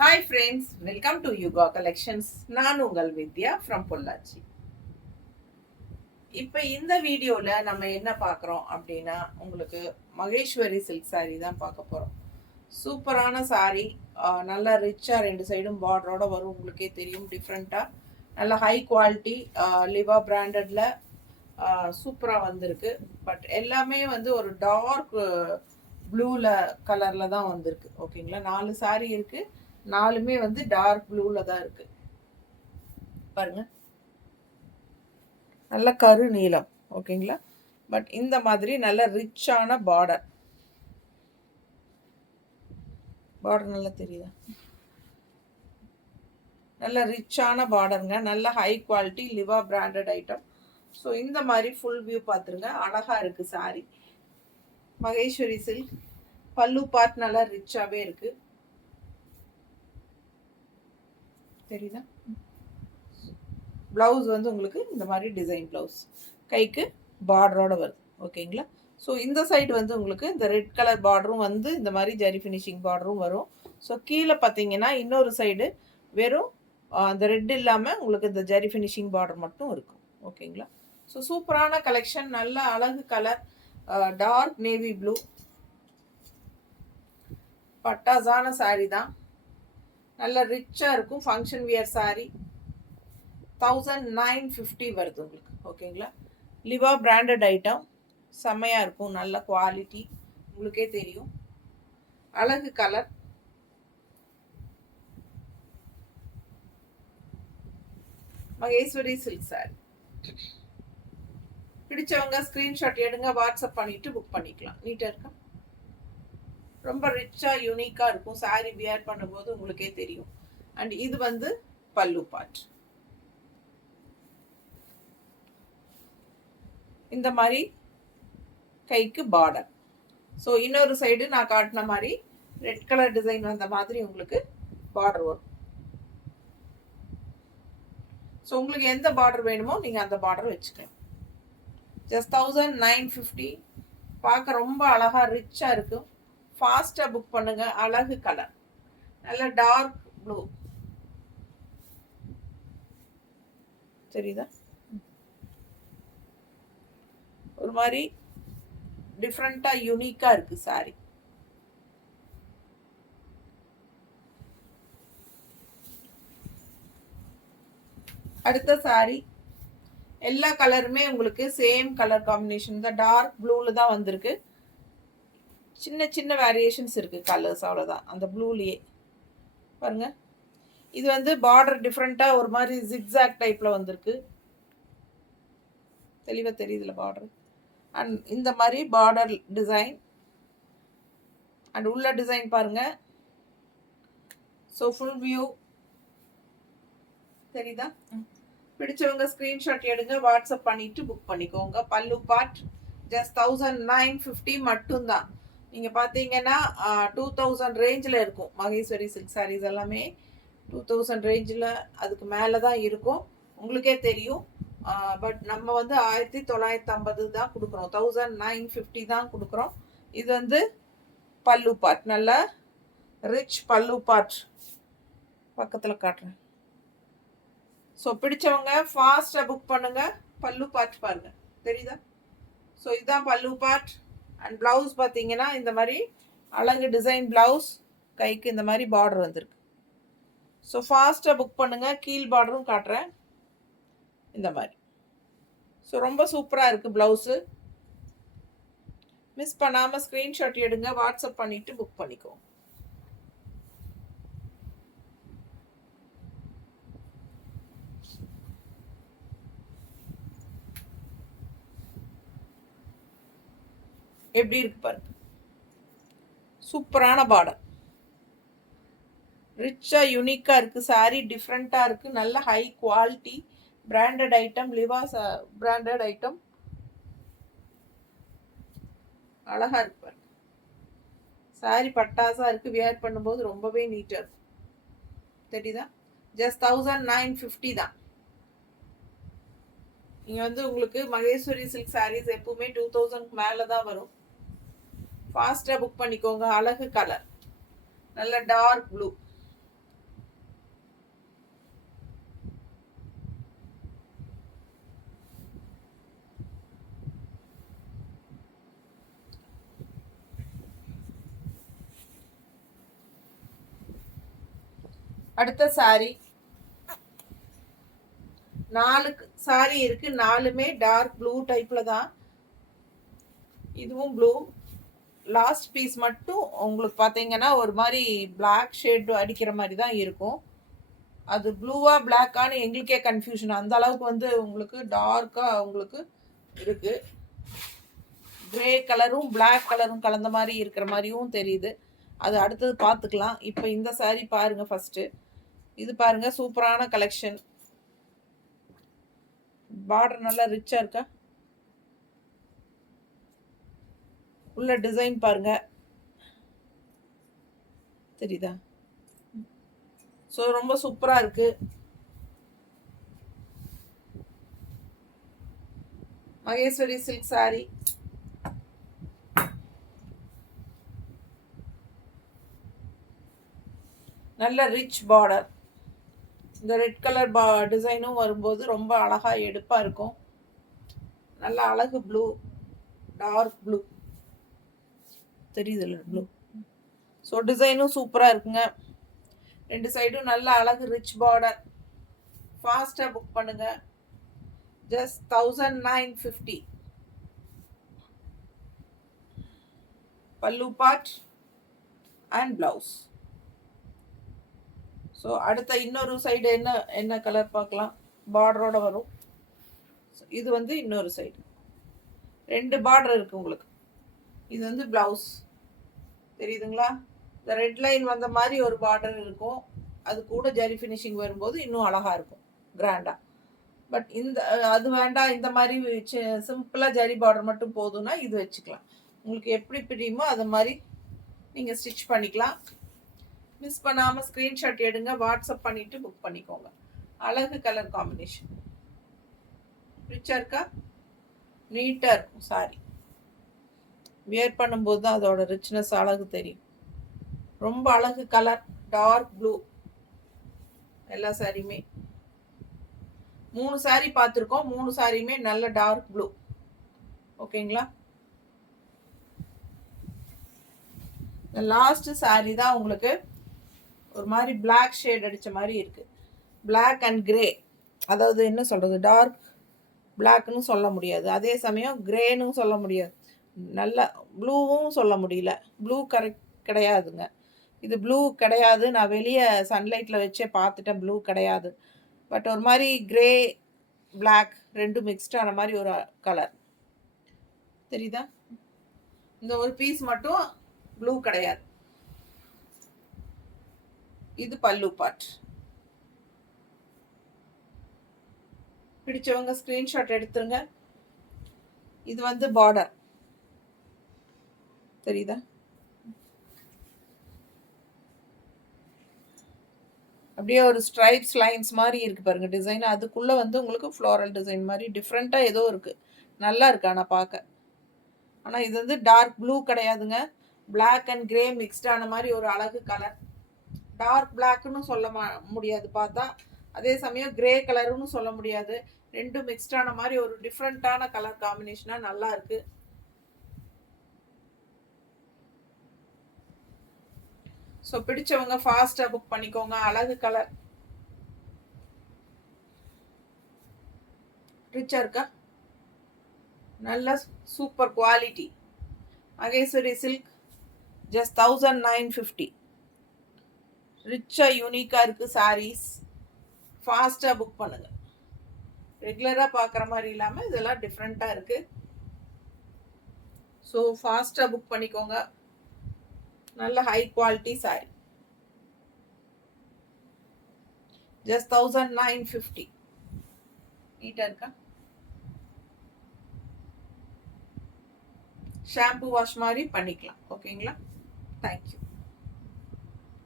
Hi friends, welcome to Yuga collections. நான் உங்கள் வித்யா from Pollachi. இப்போ இந்த வீடியோவில் நம்ம என்ன பார்க்குறோம் அப்படின்னா, உங்களுக்கு மகேஸ்வரி சில்க் saree தான் பார்க்க போகிறோம். சூப்பரான saree, நல்லா ரிச்சாக ரெண்டு சைடும் பார்டரோட வரும். உங்களுக்கே தெரியும், டிஃப்ரெண்ட்டாக நல்ல ஹை குவாலிட்டி லிவா பிராண்டடில் சூப்பராக வந்திருக்கு. பட் எல்லாமே வந்து ஒரு டார்க் ப்ளூவில் கலரில் தான் வந்திருக்கு. ஓகேங்களா, 4 saree இருக்குது. 4மே வந்து டார்க் ப்ளூவில் தான் இருக்குது. பாருங்க, நல்ல கரு நீலம். ஓகேங்களா, பட் இந்த மாதிரி நல்ல ரிச்சான பார்டர் நல்லா தெரியுதா? நல்ல ரிச்சான பார்டருங்க, நல்ல high quality லிவா branded item. So இந்த மாதிரி ஃபுல் வியூ பார்த்துருங்க. அழகாக இருக்குது சாரி. மகேஸ்வரி சில்க். பல்லு பார்ட் நல்லா ரிச்சாகவே இருக்குது. தெரியுதா? ப்ளவுஸ் வந்து உங்களுக்கு இந்த மாதிரி டிசைன் ப்ளவுஸ், கைக்கு பார்டரோட வருது. ஓகேங்களா, ஸோ இந்த சைடு வந்து உங்களுக்கு இந்த ரெட் கலர் பார்டரும் வந்து இந்த மாதிரி ஜரி ஃபினிஷிங் பார்டரும் வரும். ஸோ கீழே பார்த்தீங்கன்னா இன்னொரு சைடு வெறும் அந்த ரெட் இல்லாமல் உங்களுக்கு இந்த ஜரி ஃபினிஷிங் பார்டர் மட்டும் இருக்கும். ஓகேங்களா, ஸோ சூப்பரான கலெக்ஷன். நல்ல அழகு கலர், டார்க் நேவி ப்ளூ, பட்டாசான சாரீ தான். நல்ல ரிச்சாக இருக்கும். Function wear sari. 1950 வருது உங்களுக்கு. ஓகேங்களா, லிவா பிராண்டட் ஐட்டம், செம்மையாக இருக்கும். நல்ல குவாலிட்டி, உங்களுக்கே தெரியும். அழகு கலர். Maheswari silk sorry. பிடிச்சவங்க ஸ்க்ரீன்ஷாட் எடுங்க, வாட்ஸ்அப் பண்ணிட்டு புக் பண்ணிக்கலாம். நீட்டாக இருக்கா? ரொம்ப ரிச்சாக யூனிக்காக இருக்கும். சாரி வியர் பண்ணும்போது உங்களுக்கே தெரியும். அண்ட் இது வந்து பல்லு பார்ட். இந்த மாதிரி கைக்கு பார்டர். ஸோ இன்னொரு சைடு நான் காட்டின மாதிரி ரெட் கலர் டிசைன் வந்த மாதிரி உங்களுக்கு பார்டர் வரும். ஸோ உங்களுக்கு எந்த பார்டர் வேணுமோ நீங்கள் அந்த பார்டர் வச்சுக்கலாம். ஜஸ்ட் 1950. பார்க்க ரொம்ப அழகாக ரிச்சாக இருக்கும். ஃபாஸ்ட்டாக புக் பண்ணுங்க. அழகு கலர், நல்ல டார்க் ப்ளூ. தெரியுதா? ஒரு மாதிரி டிஃப்ரெண்ட்டாக யூனிக்காக இருக்குது சாரி. அடுத்த சாரி எல்லா கலருமே உங்களுக்கு சேம் கலர் காம்பினேஷன் தான். டார்க் ப்ளூவில் தான் வந்திருக்கு. சின்ன சின்ன வேரியேஷன்ஸ் இருக்குது கலர்ஸ், அவ்வளோதான். அந்த ப்ளூலேயே பாருங்கள். இது வந்து பார்டர் டிஃப்ரெண்ட்டாக ஒரு மாதிரி ஜிக்ஸாக் டைப்பில் வந்திருக்கு. தெளிவாக தெரியுதுல பார்டர். அண்ட் இந்த மாதிரி பார்டர் டிசைன் அண்ட் உள்ள டிசைன் பாருங்கள். ஸோ ஃபுல் வியூ தெரியுதா? பிடிச்சவங்க ஸ்க்ரீன்ஷாட் எடுங்க, வாட்ஸ்அப் பண்ணிட்டு புக் பண்ணிக்கோங்க. பல்லு பார்ட் ஜஸ்ட் 1950 மட்டும்தான். நீங்கள் பார்த்தீங்கன்னா 2000 ரேஞ்சில் இருக்கும். மகேஸ்வரி சில்க் சாரீஸ் எல்லாமே 2000 ரேஞ்சில், அதுக்கு மேலே தான் இருக்கும். உங்களுக்கே தெரியும். பட் நம்ம வந்து 1950 தான் கொடுக்குறோம். 1950 தான் கொடுக்குறோம். இது வந்து பல்லு பார்ட், நல்ல ரிச் பல்லு பார்ட். பக்கத்தில் காட்டுறேன். ஸோ பிடிச்சவங்க ஃபாஸ்ட்டாக புக் பண்ணுங்க. பல்லு பார்ட் பாருங்க, தெரியுதா? ஸோ இதுதான் பல்லு பார்ட். அண்ட் ப்ளவுஸ் பார்த்தீங்கன்னா இந்த மாதிரி அழகு டிசைன் ப்ளவுஸ், கைக்கு இந்த மாதிரி பார்டர் வந்திருக்கு. ஸோ ஃபாஸ்ட்டாக புக் பண்ணுங்க. கீழ் பார்டரும் காட்டுறேன் இந்த மாதிரி. ஸோ ரொம்ப சூப்பராக இருக்குது ப்ளவுஸு. மிஸ் பண்ணாமல் ஸ்க்ரீன்ஷாட் எடுங்க, வாட்ஸ்அப் பண்ணிவிட்டு புக் பண்ணிக்கோங்க. எப்படி இருக்கு பாருங்க. சூப்பரான பார்டர், ரிச்சாக யூனிக்காக இருக்குது சாரீ. டிஃப்ரெண்ட்டாக இருக்குது. நல்ல high quality branded item, லிவா branded item. அழகாக இருக்கு பாருங்க. சாரீ பட்டாசாக இருக்குது. வியர் பண்ணும்போது ரொம்பவே நீட்டாக இருக்கும். தெரியுதா? ஜஸ்ட் 1950 தான். நீங்கள் வந்து உங்களுக்கு மகேஸ்வரி சில்க் சாரீஸ் எப்பவுமே 2000 மேலே தான் வரும். ஃபாஸ்ட்டாக புக் பண்ணிக்கோங்க. அழகு கலர், நல்ல டார்க் ப்ளூ. அடுத்த சாரி 4 சாரி இருக்கு, 4மே டார்க் ப்ளூ டைப்ல தான். இதுவும் ப்ளூ. லாஸ்ட் பீஸ் மட்டும் உங்களுக்கு பார்த்தீங்கன்னா ஒரு மாதிரி பிளாக் ஷேட் அடிக்கிற மாதிரி தான் இருக்கும். அது ப்ளூவா பிளாக்கான்னு எங்களுக்கே கன்ஃபியூஷன். அந்த அளவுக்கு வந்து உங்களுக்கு டார்க்காக உங்களுக்கு இருக்கு. கிரே கலரும் பிளாக் கலரும் கலந்த மாதிரி இருக்கிற மாதிரியும் தெரியுது. அது அடுத்தது பார்த்துக்கலாம். இப்போ இந்த சாரீ பாருங்க. ஃபர்ஸ்ட் இது பாருங்க, சூப்பரான கலெக்ஷன். பார்டர் நல்லா ரிச்சா இருக்கா, உள்ள டிசைன் பாருங்க, தெரியுதா? ஸோ ரொம்ப சூப்பரா இருக்கு. Maheswari silk sorry. நல்ல ரிச் பார்டர். இந்த ரெட் கலர் டிசைனும் வரும்போது ரொம்ப அழகா எடுப்பா இருக்கும். நல்ல அழகு ப்ளூ, டார்க் ப்ளூ தெரியுதுல்ல ப்ளூ. ஸோ டிசைனும் சூப்பராக இருக்குங்க. 2 சைடும் நல்ல அழகு ரிச் பார்டர். ஃபாஸ்ட்டாக புக் பண்ணுங்க. ஜஸ்ட் 1950. பல்லு பார்ட் அண்ட் பிளவுஸ். ஸோ அடுத்த இன்னொரு சைடு என்ன கலர் பார்க்கலாம். பார்டரோட வரும். இது வந்து இன்னொரு சைடு 2 பார்டர் இருக்கு உங்களுக்கு. இது வந்து பிளவுஸ் தெரியுதுங்களா? இந்த ரெட் லைன் வந்த மாதிரி ஒரு பார்டர் இருக்கும். அது கூட ஜரி ஃபினிஷிங் வரும்போது இன்னும் அழகா இருக்கும், கிராண்டா. பட் இந்த அது வேண்டாம், இந்த மாதிரி சிம்பிளா ஜரி பார்டர் மட்டும் போதும்னா இது வச்சுக்கலாம். உங்களுக்கு எப்படி பிடிக்குமோ அது மாதிரி நீங்க ஸ்டிச் பண்ணிக்கலாம். மிஸ் பண்ணாம ஸ்கிரீன்ஷாட் எடுங்க, வாட்ஸ்அப் பண்ணிட்டு புக் பண்ணிக்கோங்க. அழகு கலர் காம்பினேஷன், ரிச்சா இருக்கா, நீட்டா இருக்கும் சாரி. வியர் பண்ணும்போது தான் அதோட ரிச்னஸ் அழகு தெரியும். ரொம்ப அழகு கலர், டார்க் ப்ளூ. எல்லா சாரியுமே 3 சாரி பார்த்துருக்கோம். 3 சாரியுமே நல்ல டார்க் ப்ளூ. ஓகேங்களா? லாஸ்ட் சாரி தான் உங்களுக்கு ஒரு மாதிரி பிளாக் ஷேட் அடிச்ச மாதிரி இருக்கு. பிளாக் அண்ட் கிரே, அதாவது என்ன சொல்றது, டார்க் பிளாக்னு சொல்ல முடியாது, அதே சமயம் கிரேன்னு சொல்ல முடியாது, நல்ல ப்ளூவும் சொல்ல முடியல. ப்ளூ கிடையாதுங்க. இது ப்ளூ கிடையாது. நான் வெளியே சன்லைட்டில் வச்சே பார்த்துட்டேன், ப்ளூ கிடையாது. பட் ஒரு மாதிரி கிரே பிளாக் ரெண்டும் மிக்ஸ்டான மாதிரி ஒரு கலர் தெரியுதா? இந்த ஒரு பீஸ் மட்டும் ப்ளூ கிடையாது. இது பல்லு பார்ட். பிடிச்சவங்க ஸ்கிரீன்ஷாட் எடுத்துருங்க. இது வந்து பார்டர் தெரியுதா? அப்படியே ஒரு ஸ்ட்ரைப்ஸ் லைன்ஸ் மாதிரி இருக்கு பாருங்க டிசைன். அதுக்குள்ள வந்து உங்களுக்கு ஃப்ளோரல் டிசைன் மாதிரி டிஃப்ரெண்டா ஏதோ இருக்கு. நல்லா இருக்கு ஆனா பார்க்க. ஆனா இது வந்து டார்க் ப்ளூ கிடையாதுங்க. பிளாக் அண்ட் கிரே மிக்ஸ்டான மாதிரி ஒரு அழகு கலர். டார்க் பிளாக்னு சொல்ல முடியாது பார்த்தா, அதே சமயம் கிரே கலருன்னு சொல்ல முடியாது. ரெண்டும் மிக்ஸ்டான மாதிரி ஒரு டிஃப்ரெண்டான கலர் காம்பினேஷனா நல்லா இருக்கு. ஸோ பிடிச்சவங்க ஃபாஸ்ட்டாக புக் பண்ணிக்கோங்க. அழகு கலர், ரிச்சா இருக்கா, நல்ல super quality. Maheswari silk, just 1950. ரிச்சா யூனிக்காக இருக்குது சாரீஸ். ஃபாஸ்ட்டாக புக் பண்ணுங்க. ரெகுலராக பார்க்குற மாதிரி இல்லாமல் இதெல்லாம் டிஃப்ரெண்ட்டாக இருக்குது. ஸோ ஃபாஸ்ட்டாக புக் பண்ணிக்கோங்க. நல்ல ஹை குவாலிட்டி சாரி. ஜஸ்ட் 1950. நீட்டாக இருக்கா? ஷாம்பு வாஷ் மாதிரி பண்ணிக்கலாம். ஓகேங்களா? தேங்க்யூ.